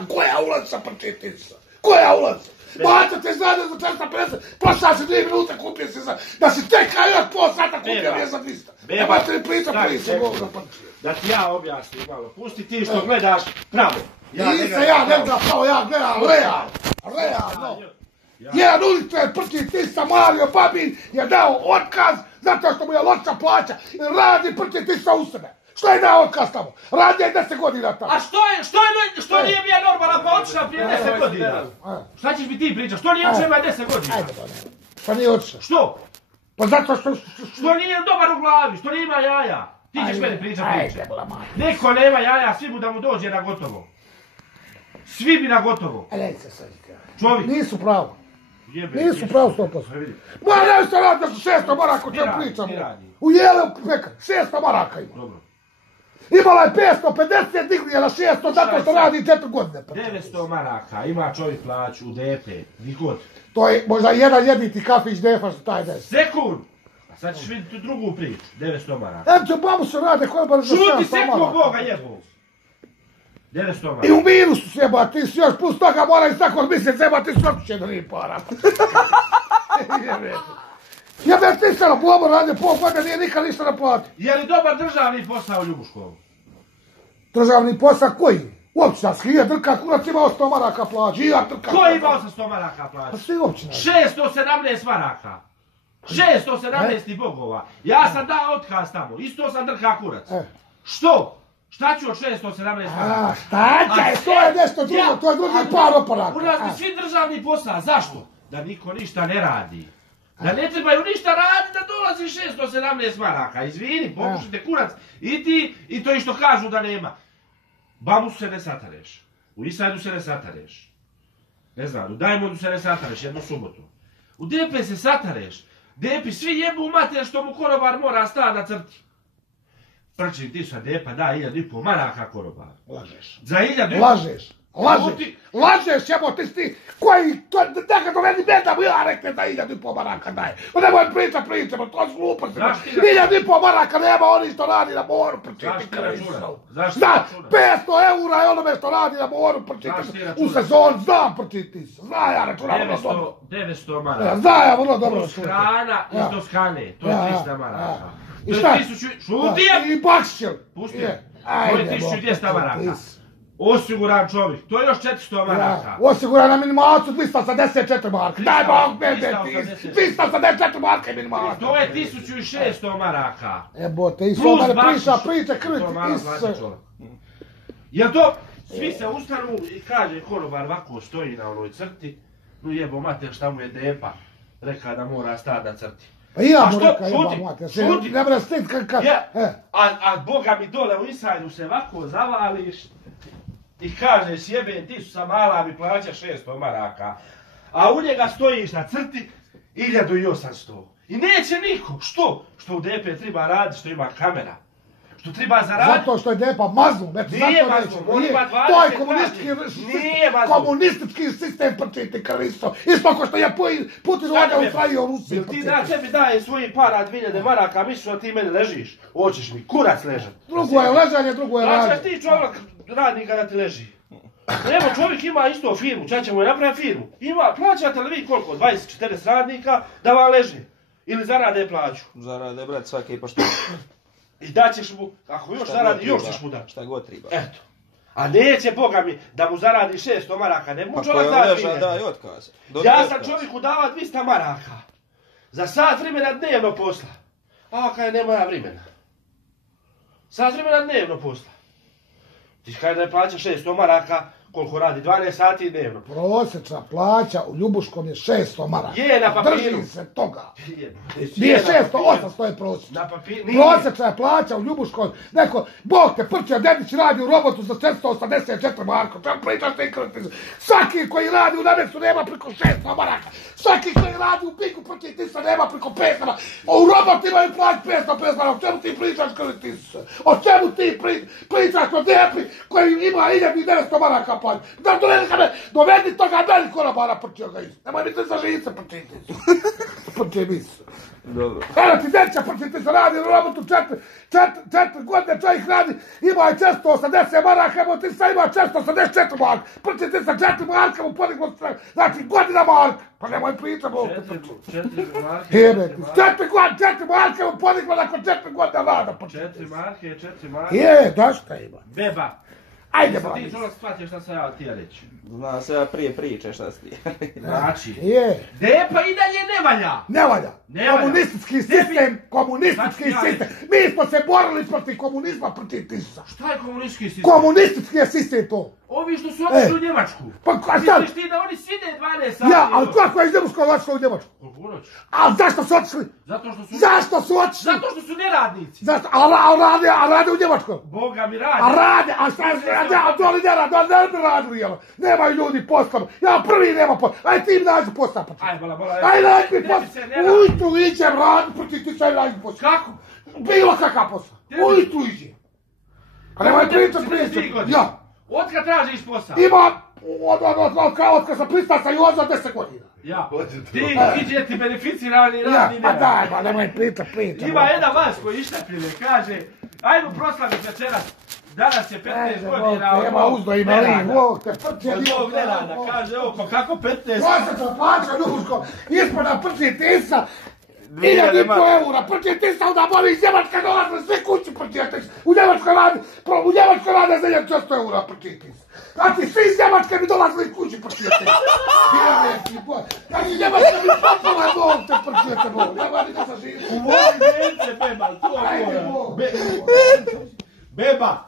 maraka, koja ulica prčitica? Koja ulica? Maća te zade za 450, prošla si 2 minute, kupio si za... Da si tekao još pol sata, kupio mi je za 200. Nema ti priča, da ti ja objasnim malo. Pusti ti što gledaš pravo. Nisam ja ne gledam pravo, ja gledam realno. Jedan uličar prči Tisa Mario Babin je dao otkaz zato što mu je loša plaća i radi prči Tisa u sebe. Što je dao otkaz tamo? Radi je 10 godina tamo. A što nije bio normalan pa otišao prije 10 godina? Šta ćeš mi ti pričati? Što nije otišao 10 godina? Ajde ba ne. Što nije otišao? Što? Pa zato što... Što nije dobar u glavi, što ima jaja. Ti ćeš meni pričati priče. Neko nema jaja, svi mu da mu dođe na gotovo. Svi bi na gotovo. Neće sad. Čovjek. Nisu pravo. Nisu pravo 100%. Ma ne se radi da su 600 maraka o čem pričamo. U Jelev pekar, 600 maraka ima. Dobro. Imala je 550, digli je na 600 zato što radi 4 godine. 900 maraka, ima čovjek plaću u DP, nikod. To je možda jedan jedniti kafić DF-a što taj 10. Sekund! A sad ćeš vidjeti drugu priču, 900 maraka. Evo babu se rade koja bar za 700 maraka. Šuti sekund Boga jebog! 900 maraka. I u minusu se jeba, ti si još plus toga mora i svakog mjesec jeba, ti su otiće da nije para. Jebe ti se na Bobo radi pol godine, nije nikad ništa naplatio. Je li dobar državni posao u Ljubuškovu? Državni posao koji? Općinski je drka, kurac imao 100 maraka plaću. Ko je imao sa 100 maraka plaću? Pa svi općina. 617 maraka. 617 bogova. Ja sam dao otkaz tamo, isto sam drka kurac. Što? Šta ću od 617 maraka? Šta će? To je nešto drugo, to je drugi par oporaka. U nas bi svi državni posao, zašto? Da niko ništa ne radi. Da ne trebaju ništa raditi, da dolazi 617 maraka. Izvini, pokušajte kurac i ti, i to i što kažu da nema. Bamusu se ne satareš. U Isajdu se ne satareš. Ne znam, u Dajmondu se ne satareš jednu subotu. U DP se satareš. DP svi jebu u mater što mu korobar mora stati na crti. Prči ti sa DP-a da 1500 maraka korobar. Lažeš. Za 1500. Lažeš jebo ti si koji, neka dovedi mene mu ja rekne da 1500 maraka daje. Pa nemoj priča, pa to su gluposti. 1500 maraka nema oni što radi na moru prčiti Kristo. Da, 500 eura je onome što radi na moru prčiti u sezoni, znam prčiti se. Zna ja računam vrlo dobro. 900 maraka. Zna ja vrlo dobro. Plus hrana i do skane, to je 300 maraka. I šta? Šuti! I bakšćel. Pusti. To je 1200 maraka. Osiguran čovjek, to je još 400 maraka. Osiguran na minimalcu 284 marka. Daj Bog mene, 284 marka je minimalac. To je 1600 maraka. Jebote, i svo mene priče krviti. Jel to, svi se ustanu i kaže korobar ovako stoji na onoj crti. No jebo mater šta mu je depa, reka da mora stati na crti. Pa i ja mu rekao jeba mater, ne mre stit kad... A Boga mi dole u Isajdu se ovako zavališ. I kažeš jebem ti su sa mala mi plaća 600 maraka. A u njega stojiš na crti 1800. I neće niko. Što? Što u DP treba raditi, što ima kamera. Što treba zaraditi. Zato što je DP maznu. Nije maznu, on ima 20 to je komunistički sistem prčiti Kristo. Isto ko što je Putin ovdje usvajio Rusiju. Ti da tebi daje svojih para 2000 maraka, misliš da ti meni ležiš. Hoćeš mi kurac ležat. Drugo je ležanje, drugo je radnje. Znači ti čovjek radnika da ti leži. Evo čovjek ima isto firmu, čak ćemo je napraviti firmu. Ima, plaćate li vi koliko? 20-40 radnika da vam leži. Ili zarade plaću. Zarade, brat, svake i pošto. I daćeš mu, ako još zaradi, još ćeš mu dati. Šta god treba. Eto. A neće, Boga mi, da mu zaradi 600 maraka, ne mu čovjek da leža, daj otkaz. Ja sam čovjeku dava 200 maraka. Za sat vremena dnevno posla. A kaj nema ja vremena. Sat vremena dnevno posla. Ti kaj da je plaća 600 maraka, koliko radi, 12 sati dnevno. Prosječna plaća u Ljubuškom je 600 maraka. Je na papiru. Drži se toga. Nije 600, 800 je prosječna. Na papiru. Prosječna je plaća u Ljubuškom. Neko, Bog te prčio, Dedić radi u robotu za 484 maraka. Čak pričaš ti krti. Svaki koji radi u Nemesu nema preko 600 maraka. Svaki koji radi u Bigu prči ti se nema preko 500 maraka. A u robotima je plać 550 maraka. O čemu ti pričaš krti se? O čemu ti pričaš o Depi koji ima 1900 maraka plaća? Da dovedi toga meni korobara prčio ga isto. Nemoj mi se za žice prčiti. Prči mi se. Dobro. Kada ti djeća prčiti se radi na robotu 4 godine čovjek radi, ima je 480 maraka, evo ti sad ima 484 marka, prčiti sa 4 marka mu podiglo sve, znači godina marka, pa nemoj pričam ovo. 4 marke. 4 marke mu podiglo nakon 4 godina rada. 4 marke, 4 marke. Je, da šta ima? Beba. Ajde, Jesi ba. ti čovjek shvatio šta sam ja ti reći? Zna se ja prije priče šta si ti. Znači, Je. Depa i dalje ne valja. Ne valja. Ne valja. Komunistički sistem, komunistički Znači, sistem. Mi smo se borili protiv komunizma, protiv Tisa. Šta je komunistički sistem? Komunistički je sistem to. Ovi što su otišli u Njemačku. Pa sad, Misliš ti da oni side 12 sati? ja, ali kako je iz Njemačkoj otišla u Njemačku? Koliko noć? A zašto su otišli? Zato što su... Zašto su otišli? Zato što su neradnici. Zašto? A rade u Njemačkoj? Boga mi A radi. rade, a šta je, to li ne rade, ne bi radili, jel? Nemaju ljudi posla, ja prvi nema posla, aj ti mi nađi posla, pa Aj, bola. aj nađi mi Ne posla, bi se ne radi. ujutru iđem radit, proti ti sad nađi posla. Kako? Bilo kakav posla, ujutru iđem. A nemoj pričat, ja. Otkad tražiš posao? Imam, od kad sam pristao sa Jozo 10 godina. Ja. Ti iđe ti beneficirani Ja, radni pa neradni. daj, pa nemoj pričat. Ima jedan vas koji ištakljene, kaže, ajmo proslaviti večeras. Danas je 15 godina od Ima mog uzdo i malin, nerada. Bog te prče. Od mog nerada, kaže, ovo, pa kako 15? Prosječna plaća, Ljubuško, ispada prči Tisa, 1.500 eura, prči Tisa, onda moli iz Njemačka dolaze, sve kući prči Tisa. U Njemačkoj rade za 1.600 eura prči Tisa. Znači, svi iz Njemačke mi dolazili kući prči Tisa. Znači, Njemačka mi popala, Bog te prči Tisa, Bog. Nema ni da sa živi. U moj vence, beba, to Ajde, mora. Bog. Beba,